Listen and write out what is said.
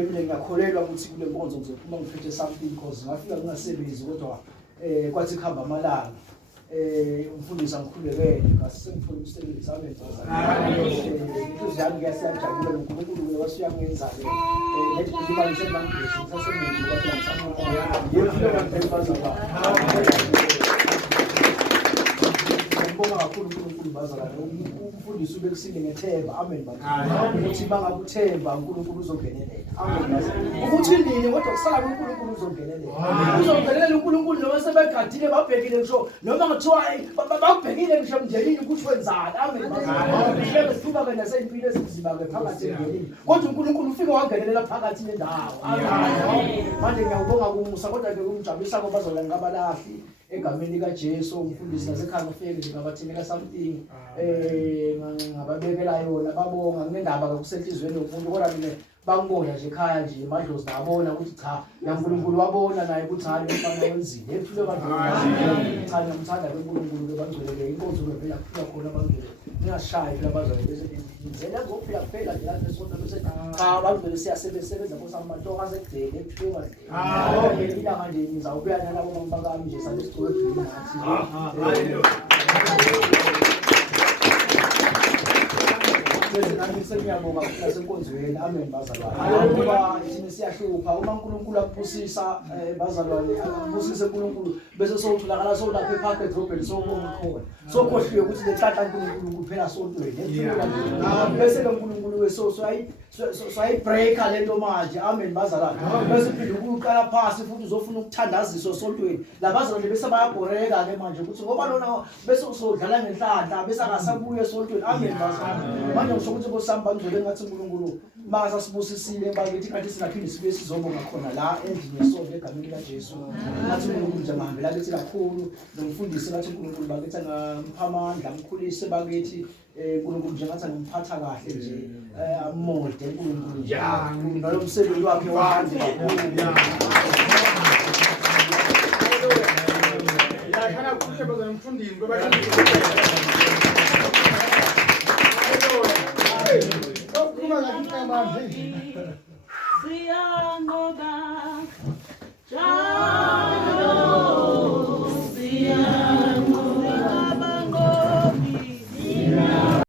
mina ngiyakholelwa ukuthi kule nkonzo ngizophuma ngiphethe something because ngafika ngingasebenzi kodwa kwathi kuhamba amalanga umfundisi angikhulekele ngasengifuna umsebenzi sami enzaza inhliziyo yami ngiyasiyajabula uNkulunkulu wasiyangenza lethi imali semangisi sasemuntu kwathi ngisamukela yefike ngempela ngibonga kakhulu uNkulunkulu bazalwane umfundisi ubekusile ngethemba amen bazalwane ukuthi bangakuthemba uNkulunkulu uzongenelela amen ukuthi nini kodwa kusala uNkulunkulu uzongenelela uNkulunkulu noma sebegadile babhekile ngisho noma ngathiwa babhekile ngisho emndenini ukuthi wenzani amen bazalwane hleke sithuka ke nasempilo ezinzima ke phakathi emndenini kodwa uNkulunkulu ufike wangenelela phakathi nendawo amen manje ngiyabonga kumusa kodwa ke kumjabulisa ngoba bazalwane ngabalahli egameni kaJesu umfundisi nasekhaya ufike nje ngabathimela something ngababekela yona babonga ngendaba kakusenhlizweni umuntu kodwa mina bangibona nje ekhaya nje emadlozi babona ukuthi cha uNkulunkulu wabona naye ukuthi hayi umfana wenzile ethule abantu cha namthanda uNkulunkulu bebangcweleke inkonzo levela kuphila khona abangcwele ngingashayi phela bazalwane bese ngizela ngophila kuphela nje lapho esonto bese cha abangcwele siyasebenza bosamatoka sekudele ephiwe madle ilanga nje ngizawubuya nalabo bakami nje sabe sigcwele nathi Sengiyabonga nasenkonzweni amen bazalwane ngoba thina siyahlupha uma uNkulunkulu akuphusisa bazalwane akubusise uNkulunkulu bese sowutholakala sowulapha ePark Robert sowubonga khona sokhohliwe ukuthi lehlahla uNkulunkulu kuphela sontweni bese lo uNkulunkulu weso soyi breaker lento manje amen bazalwane bese phinde ukuqala phansi futhi uzofuna ukuthandaziswa sontweni labazalwane bese bayabhoreka ke manje ukuthi ngoba lona bese usodlala ngenhlanhla bese akasabuye sontweni amen bazalwane manje ukuthi bosamba ngizwe ngathi uNkulunkulu mase sibusisile bakithi kanti singaphinde sibe sizobonga khona la endini yesonto egameni laJesu ngathi uNkulunkulu nje mahambela bethi kakhulu nomfundisi ngathi uNkulunkulu bakithi ngampha amandla amkhulise bakithi uNkulunkulu nje ngathi ngimphatha kahle nje amode uNkulunkulu nje nalo msebenzi wakhe wande kakhulu